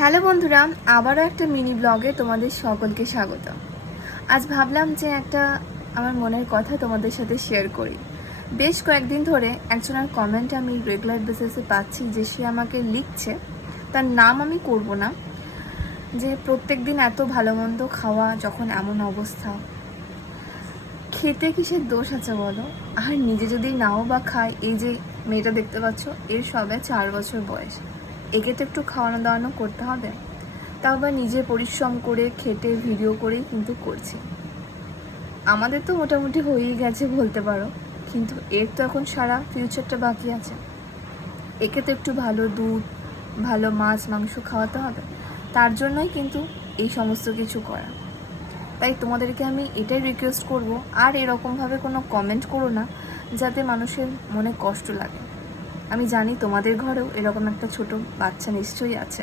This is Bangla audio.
হ্যালো বন্ধুরা, আবারও একটা মিনি ব্লগে তোমাদের সকলকে স্বাগত। আজ ভাবলাম যে একটা আমার মনের কথা তোমাদের সাথে শেয়ার করি। বেশ কয়েকদিন ধরে একজনের কমেন্ট আমি রেগুলার বেসিসে পাচ্ছি, যে সে আমাকে লিখছে, তার নাম আমি করব না, যে প্রত্যেক দিন এত ভালো মন্দ খাওয়া যখন এমন অবস্থা, খেতে কিসের দোষ আছে বলো? আর নিজে যদি নাও বা খায়, এই যে মেয়েটা দেখতে পাচ্ছ, এর সবে 4 বছর বয়স, একে তো একটু খাওয়ানো দাওয়ানো করতে হবে। তাও আবার নিজে পরিশ্রম করে খেটে ভিডিও করেই কিন্তু করছি। আমাদের তো মোটামুটি হয়েই গেছে বলতে পারো, কিন্তু এর তো এখন সারা ফিউচারটা বাকি আছে। একে তো একটু ভালো দুধ, ভালো মাছ মাংস খাওয়াতে হবে, তার জন্যই কিন্তু এই সমস্ত কিছু করা। তাই তোমাদেরকে আমি এটাই রিকোয়েস্ট করব, আর এরকমভাবে কোনো কমেন্ট করো না যাতে মানুষের মনে কষ্ট লাগে। আমি জানি তোমাদের ঘরেও এরকম একটা ছোট বাচ্চা নিশ্চয়ই আছে।